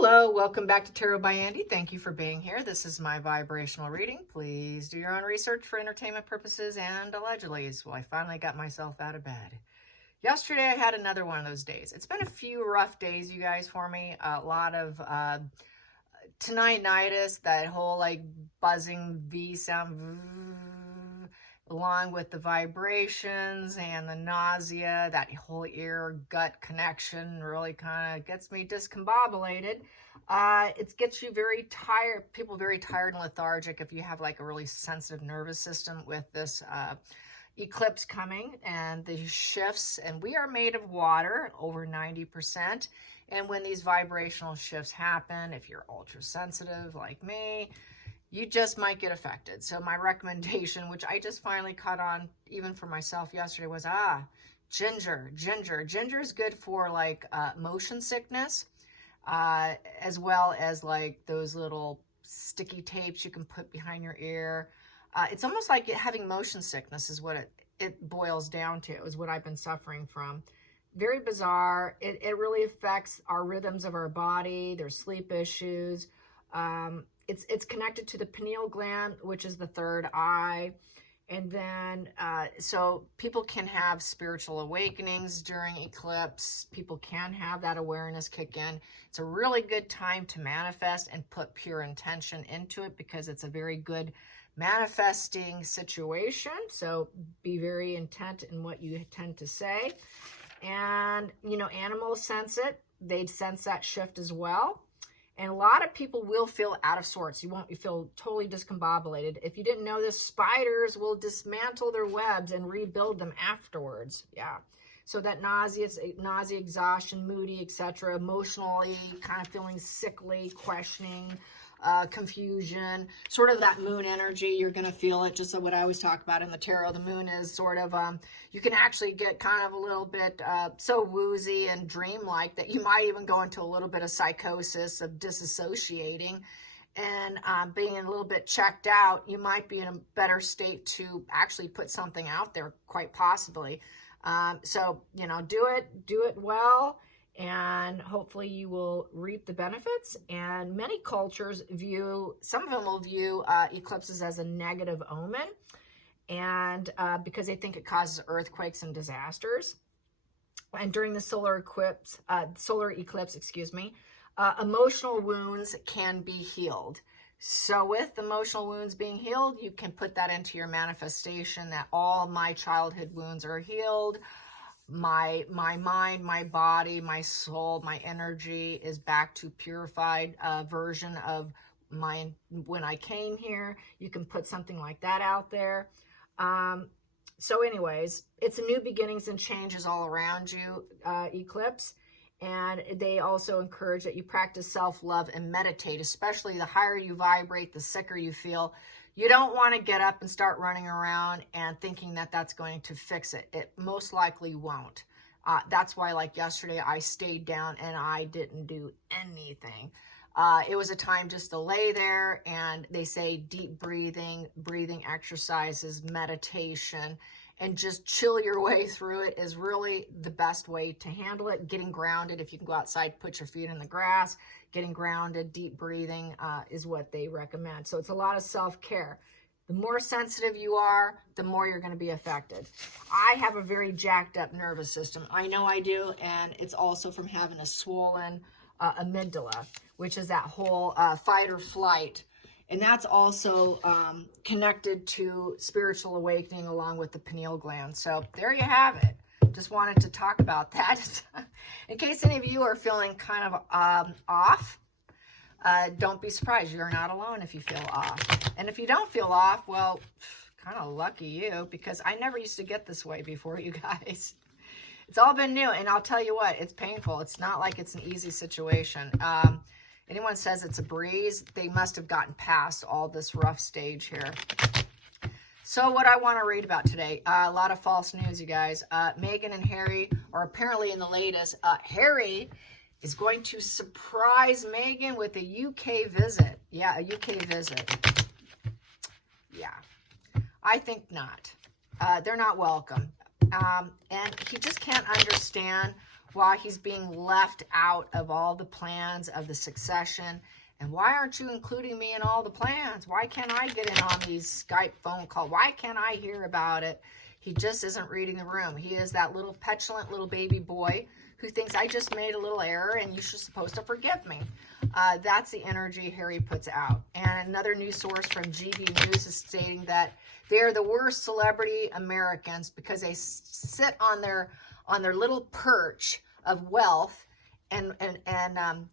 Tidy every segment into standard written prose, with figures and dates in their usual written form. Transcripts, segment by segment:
Hello, welcome back to Tarot by Andy. Thank you for being here. This is my vibrational reading. Please do your own research for entertainment purposes and allegedly. Well, I finally got myself out of bed. Yesterday, I had another one of those days. It's been a few rough days, you guys, for me. A lot of tinnitus, that whole like buzzing V sound, along with the vibrations and the nausea, that whole ear-gut connection really kind of gets me discombobulated. It gets you very tired, people very tired and lethargic if you have like a really sensitive nervous system with this eclipse coming and the shifts. And we are made of water, over 90%. And when these vibrational shifts happen, if you're ultra sensitive like me, you just might get affected. So my recommendation, which I just finally caught on even for myself yesterday, was ginger. Ginger is good for like motion sickness, as well as like those little sticky tapes you can put behind your ear. It's almost like having motion sickness is what it boils down to, is what I've been suffering from. Very bizarre. It really affects our rhythms of our body. There's sleep issues. It's connected to the pineal gland, which is the third eye. And then, so people can have spiritual awakenings during eclipse. People can have that awareness kick in. It's a really good time to manifest and put pure intention into it, because it's a very good manifesting situation. So be very intent in what you tend to say. And, you know, animals sense it. They'd sense that shift as well. And a lot of people will feel out of sorts. You feel totally discombobulated. If you didn't know this, spiders will dismantle their webs and rebuild them afterwards. Yeah. So that nausea, exhaustion, moody, etc., emotionally kind of feeling sickly, questioning, confusion, sort of that moon energy. You're going to feel it, just like what I always talk about in the tarot. The moon is sort of, you can actually get kind of a little bit so woozy and dreamlike that you might even go into a little bit of psychosis of disassociating and being a little bit checked out. You might be in a better state to actually put something out there, quite possibly. So, you know, do it well. And hopefully you will reap the benefits. And many cultures some of them will view eclipses as a negative omen, and because they think it causes earthquakes and disasters. And during the solar eclipse, emotional wounds can be healed. So with emotional wounds being healed, you can put that into your manifestation, that all my childhood wounds are healed. My mind, my body, my soul, my energy is back to purified version of mine when I came here. You can put something like that out there. So anyways, it's new beginnings and changes all around you, eclipse. And they also encourage that you practice self-love and meditate, especially the higher you vibrate, the sicker you feel. You don't want to get up and start running around and thinking that that's going to fix it. It most likely won't. That's why, like yesterday, I stayed down and I didn't do anything. It was a time just to lay there, and they say deep breathing exercises, meditation, and just chill your way through it is really the best way to handle it. Getting grounded, if you can go outside, put your feet in the grass, getting grounded, deep breathing is what they recommend. So it's a lot of self-care. The more sensitive you are, the more you're going to be affected. I have a very jacked up nervous system. I know I do, and it's also from having a swollen amygdala, which is that whole fight or flight. And that's also connected to spiritual awakening along with the pineal gland. So there you have it. Just wanted to talk about that. In case any of you are feeling kind of off, don't be surprised. You're not alone if you feel off. And if you don't feel off, well, kind of lucky you, because I never used to get this way before, you guys. It's all been new. And I'll tell you what, it's painful. It's not like it's an easy situation. Anyone says it's a breeze, they must have gotten past all this rough stage here. So what I want to read about today, a lot of false news, you guys. Meghan and Harry are apparently in the latest. Harry is going to surprise Meghan with a UK visit. Yeah, a UK visit. Yeah, I think not. They're not welcome. And he just can't understand while he's being left out of all the plans of the succession. And why aren't you including me in all the plans? Why can't I get in on these Skype phone calls? Why can't I hear about it? He just isn't reading the room. He is that little petulant little baby boy who thinks I just made a little error and you're supposed to forgive me. That's the energy Harry puts out. And another news source from GB News is stating that they're the worst celebrity Americans because they sit on their little perch of wealth and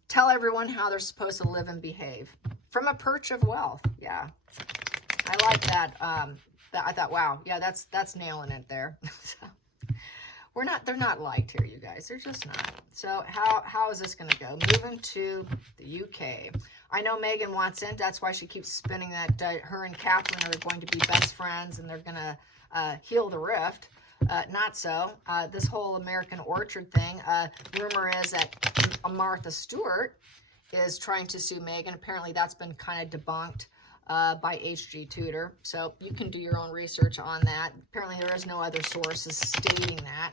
tell everyone how they're supposed to live and behave from a perch of wealth. Yeah, I like that. I thought, wow, yeah, that's nailing it there. So, they're not liked here, you guys. They're just not. So how is this going to go? Moving to the UK. I know Meghan wants in. That's why she keeps spinning that her and Catherine are going to be best friends and they're going to heal the rift. Not so. This whole American Orchard thing, rumor is that Martha Stewart is trying to sue Meghan. Apparently that's been kind of debunked by H.G. Tudor. So you can do your own research on that. Apparently there is no other sources stating that.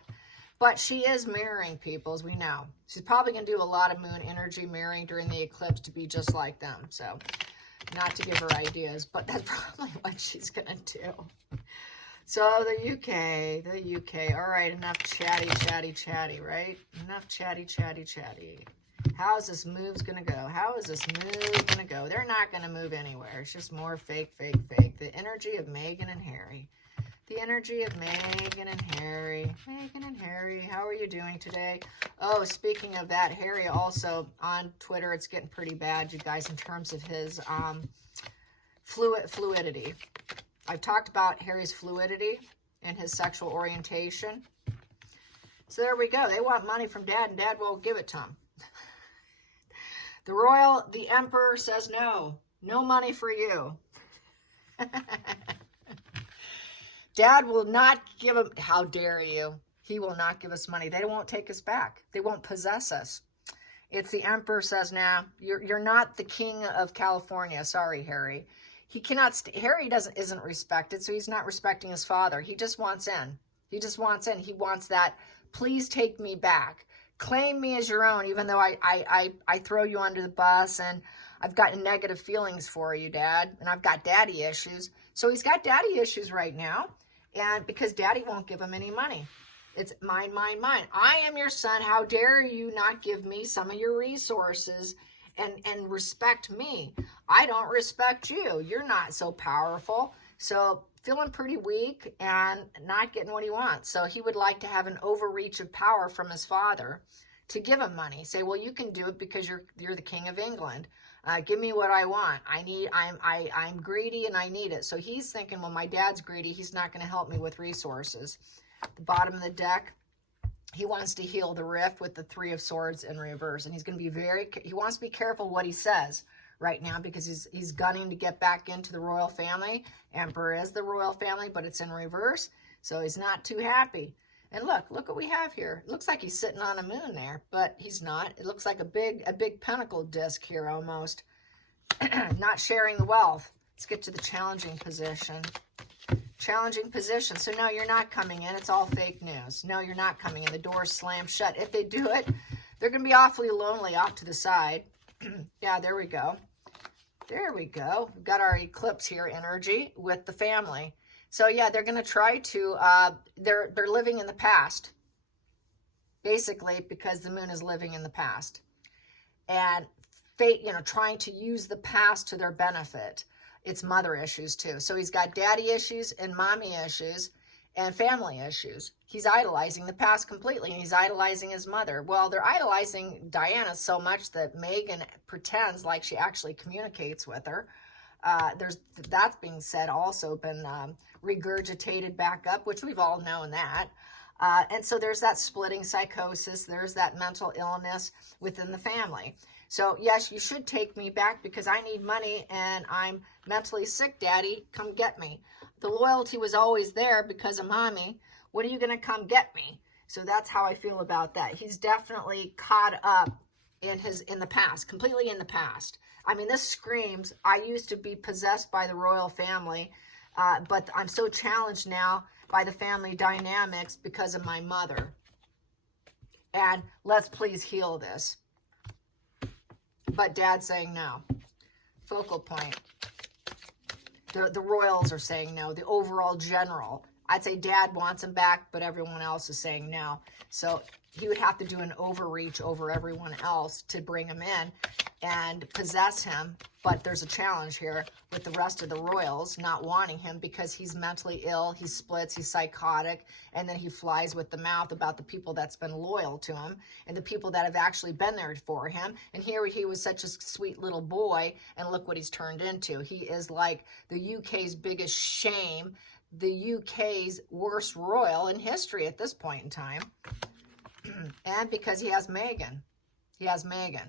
But she is mirroring people, as we know. She's probably going to do a lot of moon energy mirroring during the eclipse to be just like them. So not to give her ideas, but that's probably what she's going to do. So the UK. All right, enough chatty, right? Enough chatty. How is this move's going to go? How is this move going to go? They're not going to move anywhere. It's just more fake. The energy of Meghan and Harry. The energy of Meghan and Harry. Meghan and Harry, how are you doing today? Oh, speaking of that, Harry also on Twitter, it's getting pretty bad, you guys, in terms of his fluidity. I've talked about Harry's fluidity and his sexual orientation. So there we go. They want money from Dad, and Dad won't give it to them. The Emperor says no. No money for you. Dad will not give him, how dare you? He will not give us money. They won't take us back. They won't possess us. It's the Emperor says, nah, you're not the king of California. Sorry, Harry. He cannot, Harry isn't respected, so he's not respecting his father. He just wants in. He just wants in. He wants that, please take me back. Claim me as your own, even though I throw you under the bus and I've got negative feelings for you, Dad, and I've got daddy issues. So he's got daddy issues right now, and because Daddy won't give him any money. It's mine. I am your son. How dare you not give me some of your resources and respect me? I don't respect you. You're not so powerful. So feeling pretty weak and not getting what he wants. So he would like to have an overreach of power from his father to give him money. Say, well, you can do it because you're the king of England. Give me what I want. I'm greedy and I need it. So he's thinking, well, my dad's greedy. He's not going to help me with resources. The bottom of the deck, he wants to heal the rift with the Three of Swords in reverse. And he's going to be he wants to be careful what he says right now because he's gunning to get back into the royal family. Emperor is the royal family, but it's in reverse. So he's not too happy. And look what we have here. It looks like he's sitting on a moon there, but he's not. It looks like a big pentacle disc here almost. Not sharing the wealth. Let's get to the challenging position. Challenging position. So no, you're not coming in. It's all fake news. No, you're not coming in. The door's slammed shut. If they do it, they're going to be awfully lonely off to the side. Yeah, there we go. There we go. We've got our eclipse here energy with the family. So yeah, they're going to try to, they're living in the past, basically, because the moon is living in the past. And fate, trying to use the past to their benefit. It's mother issues too. So he's got daddy issues and mommy issues and family issues. He's idolizing the past completely, and he's idolizing his mother. Well, they're idolizing Diana so much that Meghan pretends like she actually communicates with her. That's being said, also been regurgitated back up, which we've all known that. And so there's that splitting psychosis. There's that mental illness within the family. So yes, you should take me back because I need money and I'm mentally sick, Daddy. Come get me. The loyalty was always there because of Mommy. When are you going to come get me? So that's how I feel about that. He's definitely caught up in the past, completely in the past. I mean, this screams, I used to be possessed by the royal family, but I'm so challenged now by the family dynamics because of my mother. and let's please heal this. But Dad's saying no. Focal point. The royals are saying no. The overall general. I'd say Dad wants him back, but everyone else is saying no. So he would have to do an overreach over everyone else to bring him in and possess him. But there's a challenge here with the rest of the royals not wanting him because he's mentally ill, he splits, he's psychotic, and then he flies with the mouth about the people that's been loyal to him and the people that have actually been there for him. And here he was such a sweet little boy, and look what he's turned into. He is like the UK's biggest shame, the UK's worst royal in history at this point in time. And because he has Meghan. He has Meghan.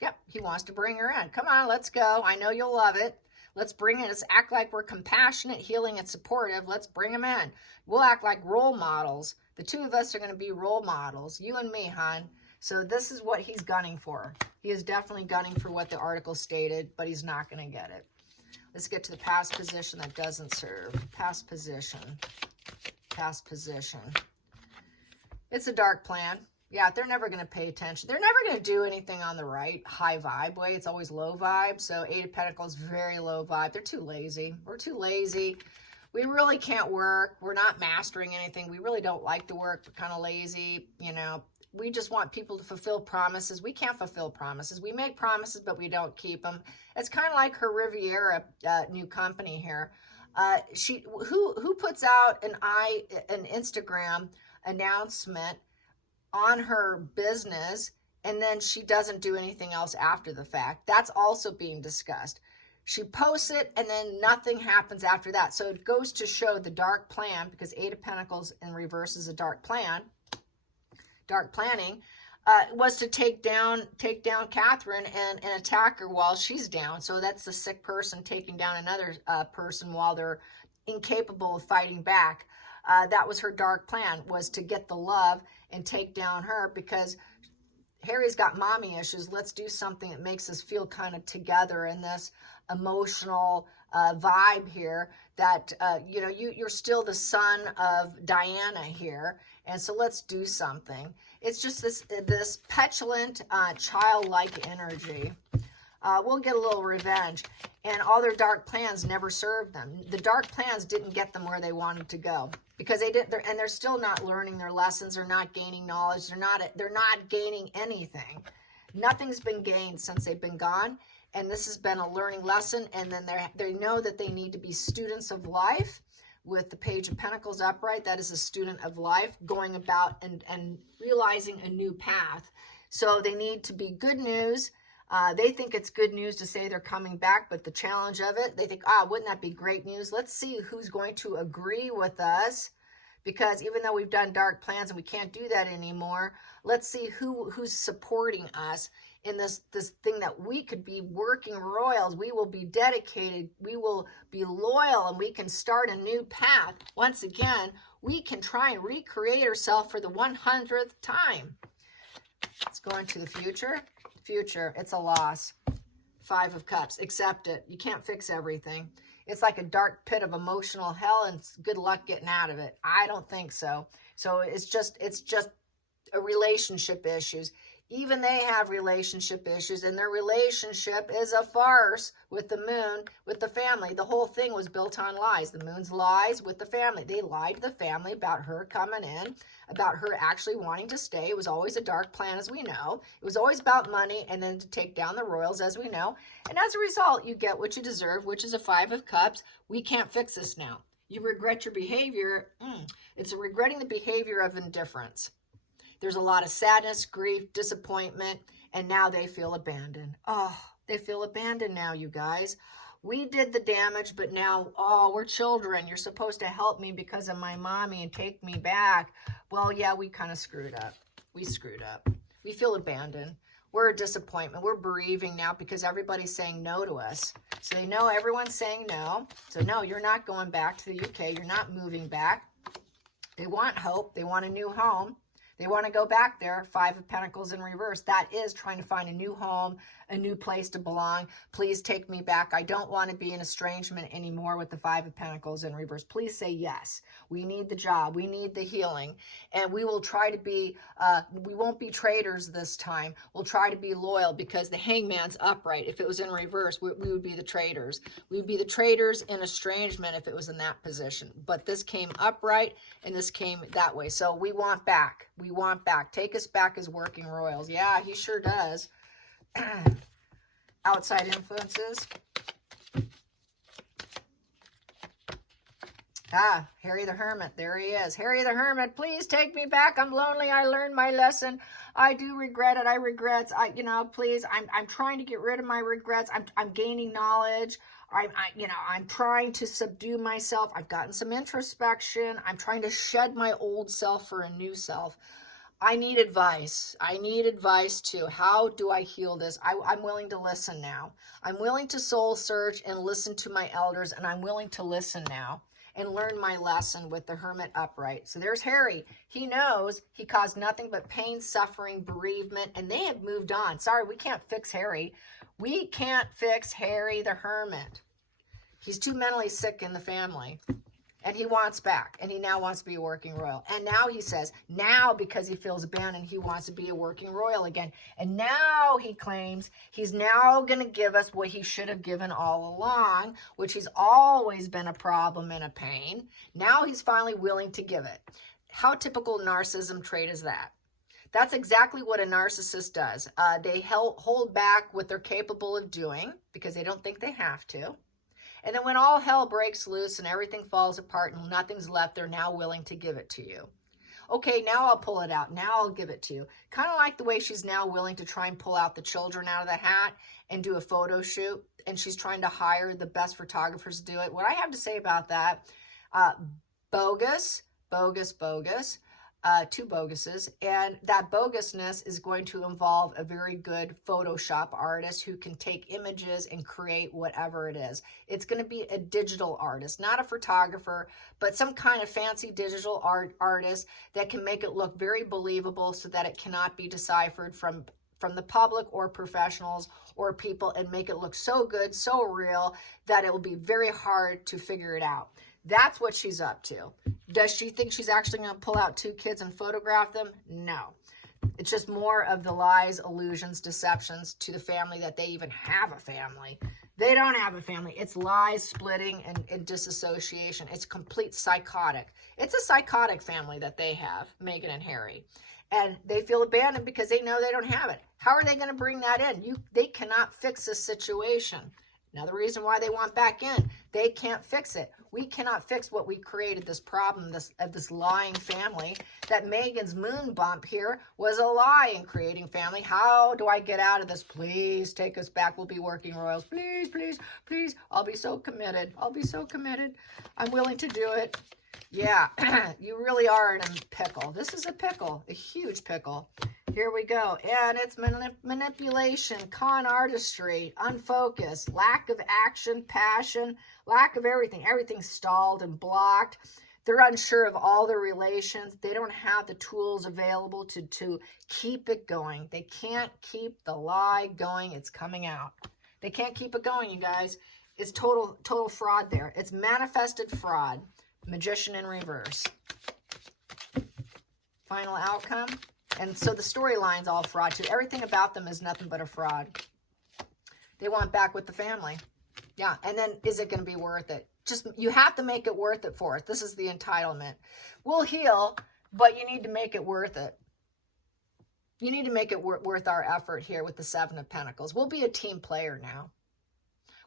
Yep, he wants to bring her in. Come on, let's go. I know you'll love it. Let's bring it. Let's act like we're compassionate, healing, and supportive. Let's bring him in. We'll act like role models. The two of us are going to be role models. You and me, hon. So this is what he's gunning for. He is definitely gunning for what the article stated, but he's not going to get it. Let's get to the past position that doesn't serve. Past position. Past position. It's a dark plan. Yeah, they're never going to pay attention. They're never going to do anything on the right, high vibe way. It's always low vibe. So 8 of Pentacles, very low vibe. They're too lazy. We're too lazy. We really can't work. We're not mastering anything. We really don't like to work. We're kind of lazy. You know, we just want people to fulfill promises. We can't fulfill promises. We make promises, but we don't keep them. It's kind of like her Riviera new company here. Who puts out an Instagram announcement on her business, and then she doesn't do anything else after the fact. That's also being discussed. She posts it, and then nothing happens after that. So it goes to show the dark plan, because 8 of Pentacles in reverse is a dark plan. Dark planning was to take down Catherine and attack her while she's down. So that's the sick person taking down another person while they're incapable of fighting back. That was her dark plan, was to get the love and take down her, because Harry's got mommy issues. Let's do something that makes us feel kind of together in this emotional vibe here, that, you know, you're still the son of Diana here. And so let's do something. It's just this petulant, childlike energy. We'll get a little revenge. And all their dark plans never served them. The dark plans didn't get them where they wanted to go, because they're still not learning their lessons. They're not gaining knowledge. They're not gaining anything. Nothing's been gained since they've been gone. And this has been a learning lesson. And then they know that they need to be students of life. With the Page of Pentacles upright, that is a student of life, going about and realizing a new path. So they need to be good news. They think it's good news to say they're coming back, but the challenge of it, they think, wouldn't that be great news? Let's see who's going to agree with us, because even though we've done dark plans and we can't do that anymore, let's see who's supporting us in this thing that we could be working royals. We will be dedicated. We will be loyal, and we can start a new path. Once again, we can try and recreate ourselves for the 100th time. Let's go into the future. Future, it's a loss. 5 of Cups, accept it. You can't fix everything. It's like a dark pit of emotional hell, and good luck getting out of it. I don't think so. So it's just a relationship issues. Even they have relationship issues, and their relationship is a farce with the moon, with the family. The whole thing was built on lies. The moon's lies with the family. They lied to the family about her coming in, about her actually wanting to stay. It was always a dark plan, as we know. It was always about money, and then to take down the royals, as we know. And as a result, you get what you deserve, which is a 5 of Cups. We can't fix this now. You regret your behavior. It's regretting the behavior of indifference. There's a lot of sadness, grief, disappointment, and now they feel abandoned. Oh, they feel abandoned now, you guys. We did the damage, but now, we're children. You're supposed to help me because of my mommy and take me back. Well, yeah, we kind of screwed up. We screwed up. We feel abandoned. We're a disappointment. We're bereaving now because everybody's saying no to us. So they know everyone's saying no. So no, you're not going back to the UK. You're not moving back. They want hope. They want a new home. They want to go back there. 5 of Pentacles in reverse. That is trying to find a new home, a new place to belong. Please take me back. I don't want to be in estrangement anymore with the 5 of Pentacles in reverse. Please say yes. We need the job. We need the healing. And we will try to be, we won't be traitors this time. We'll try to be loyal, because the Hangman's upright. If it was in reverse, we would be the traitors. We would be the traitors in estrangement if it was in that position. But this came upright and this came that way. So we want back. We want back. Take us back as working royals. Yeah, he sure does. Outside influences. Ah, Harry the Hermit. There he is. Harry the Hermit, please take me back. I'm lonely. I learned my lesson. I do regret it. I regrets. Please, I'm trying to get rid of my regrets. I'm gaining knowledge. I'm trying to subdue myself. I've gotten some introspection. I'm trying to shed my old self for a new self. I need advice. I need advice too. How do I heal this? I'm willing to listen now. I'm willing to soul search and listen to my elders, and I'm willing to listen now and learn my lesson with the Hermit upright. So there's Harry. He knows he caused nothing but pain, suffering, bereavement, and they have moved on. Sorry, we can't fix Harry. We can't fix Harry the Hermit. He's too mentally sick in the family. And he wants back. And he now wants to be a working royal. And now he says, now because he feels abandoned, he wants to be a working royal again. And now he claims he's now going to give us what he should have given all along, which has always been a problem and a pain. Now he's finally willing to give it. How typical narcissism trait is that? That's exactly what a narcissist does. They hold back what they're capable of doing because they don't think they have to. And then when all hell breaks loose and everything falls apart and nothing's left, they're now willing to give it to you. Okay, now I'll pull it out. Now I'll give it to you. Kind of like the way she's now willing to try and pull out the children out of the hat and do a photo shoot. And she's trying to hire the best photographers to do it. What I have to say about that, bogus, 2 boguses, and that bogusness is going to involve a very good Photoshop artist who can take images and create whatever it is. It's going to be a digital artist, not a photographer, but some kind of fancy digital artist that can make it look very believable so that it cannot be deciphered from the public or professionals or people, and make it look so good, so real, that it will be very hard to figure it out. That's what she's up to. Does she think she's actually going to pull out 2 kids and photograph them? No. It's just more of the lies, illusions, deceptions to the family that they even have a family. They don't have a family. It's lies, splitting, and disassociation. It's complete psychotic. It's a psychotic family that they have, Meghan and Harry. And they feel abandoned because they know they don't have it. How are they going to bring that in? They cannot fix this situation. Another reason why they want back in. They can't fix it. We cannot fix what we created, this problem of this lying family. That Meghan's moon bump here was a lie in creating family. How do I get out of this? Please take us back. We'll be working royals. Please, please, please. I'll be so committed. I'll be so committed. I'm willing to do it. Yeah, you really are in a pickle. This is a pickle, a huge pickle. Here we go. And it's manipulation, con artistry, unfocused, lack of action, passion, lack of everything. Everything's stalled and blocked. They're unsure of all their relations. They don't have the tools available to keep it going. They can't keep the lie going. It's coming out. They can't keep it going, you guys. It's total fraud there. It's manifested fraud. Magician in reverse. Final outcome. And so the storyline's all fraud too. Everything about them is nothing but a fraud. They want back with the family. Yeah, and then is it going to be worth it? Just, you have to make it worth it for us. This is the entitlement. We'll heal, but you need to make it worth it. You need to make it worth our effort here with the 7 of Pentacles. We'll be a team player now.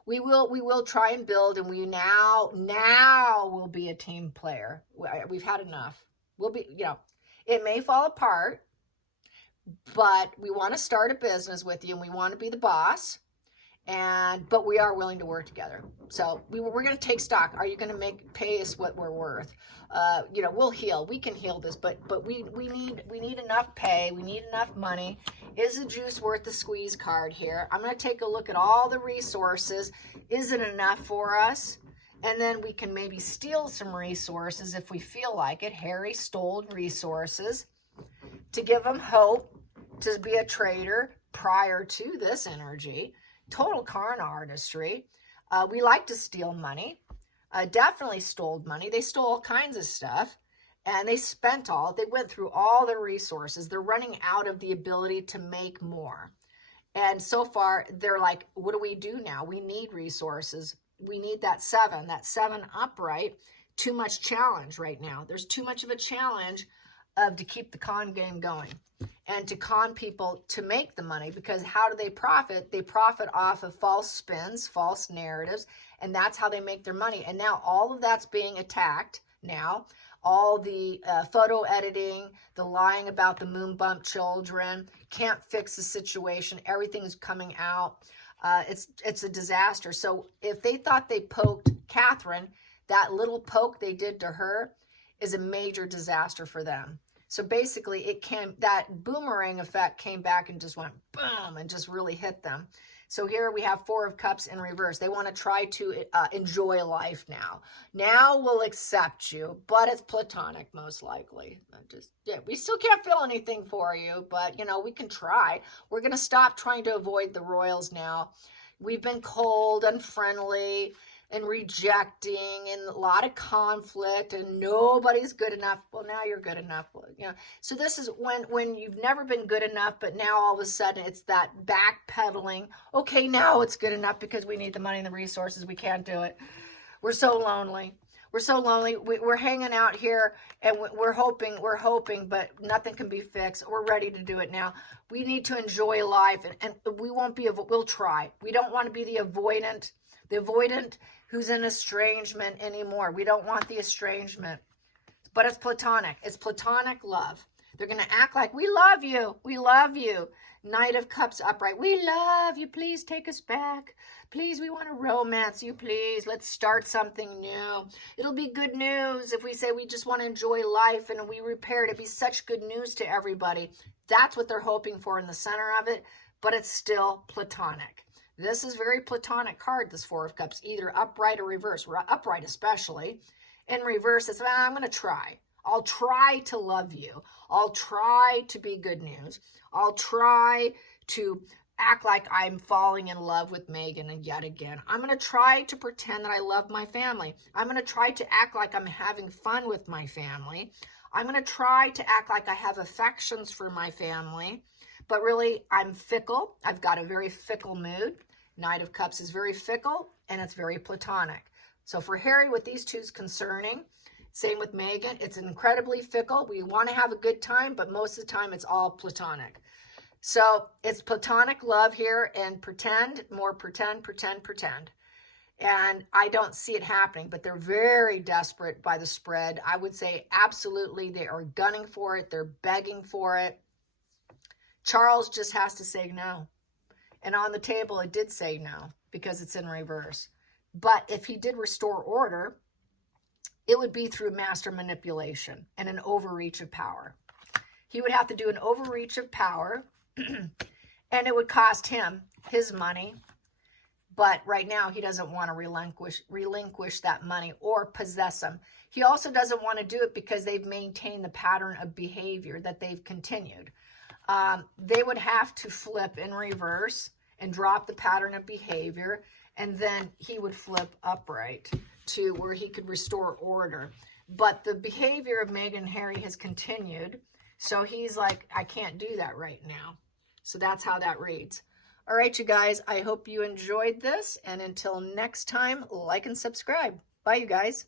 We will try and build, and we now will be a team player. We've had enough. We'll be, it may fall apart, but we want to start a business with you, and we want to be the boss, but we are willing to work together. So we're going to take stock. Are you going to pay us what we're worth? We'll heal. We can heal this, but we need enough pay. We need enough money. Is the juice worth the squeeze card here? I'm going to take a look at all the resources. Is it enough for us? And then we can maybe steal some resources if we feel like it. Harry stole resources. to give them hope to be a traitor prior to this energy. Total Car Artistry. We like to steal money. Definitely stole money. They stole all kinds of stuff. And they spent all. They went through all their resources. They're running out of the ability to make more. And so far, they're like, what do we do now? We need resources. We need that 7 upright. Too much challenge right now. There's too much of a challenge to keep the con game going and to con people to make the money, because how do they profit? They profit off of false spins, false narratives, and that's how they make their money. And now all of that's being attacked now. All the photo editing, the lying about the moon bump children, can't fix the situation, everything's coming out. It's a disaster. So if they thought they poked Catherine, that little poke they did to her is a major disaster for them. So basically that boomerang effect came back and just went boom and just really hit them. So here we have 4 of Cups in reverse. They want to try to enjoy life now. Now we'll accept you, but it's platonic most likely. We still can't feel anything for you, but we can try. We're going to stop trying to avoid the royals now. We've been cold, unfriendly, and rejecting, and a lot of conflict, and nobody's good enough. Well, now you're good enough. So this is when you've never been good enough, but now all of a sudden it's that backpedaling. Okay, now it's good enough because we need the money and the resources. We can't do it. We're so lonely. We're so lonely. We're hanging out here, and we're hoping, but nothing can be fixed. We're ready to do it now. We need to enjoy life, and we won't be. We'll try. We don't want to be the avoidant who's in estrangement anymore. We don't want the estrangement, but it's platonic. It's platonic love. They're going to act like we love you. We love you. Knight of Cups upright. We love you. Please take us back. Please, we want to romance you, please. Let's start something new. It'll be good news if we say we just want to enjoy life and we repair it. It'd be such good news to everybody. That's what they're hoping for in the center of it, but it's still platonic. This is very platonic card, this 4 of Cups, either upright or reverse. Upright especially. In reverse, it's, I'm going to try. I'll try to love you. I'll try to be good news. I'll try to act like I'm falling in love with Megan and yet again. I'm going to try to pretend that I love my family. I'm going to try to act like I'm having fun with my family. I'm going to try to act like I have affections for my family. But really, I'm fickle. I've got a very fickle mood. Knight of Cups is very fickle, and it's very platonic. So for Harry, with these two is concerning. Same with Megan. It's incredibly fickle. We want to have a good time, but most of the time it's all platonic. So it's platonic love here, and pretend, more pretend. And I don't see it happening, but they're very desperate by the spread. I would say absolutely they are gunning for it. They're begging for it. Charles just has to say no. And on the table, it did say no because it's in reverse. But if he did restore order, it would be through master manipulation and an overreach of power. He would have to do an overreach of power, and it would cost him his money. But right now, he doesn't want to relinquish that money or possess them. He also doesn't want to do it because they've maintained the pattern of behavior that they've continued. They would have to flip in reverse and drop the pattern of behavior, and then he would flip upright to where he could restore order. But the behavior of Meghan and Harry has continued, so he's like, I can't do that right now. So that's how that reads. All right, you guys, I hope you enjoyed this, and until next time, like and subscribe. Bye, you guys.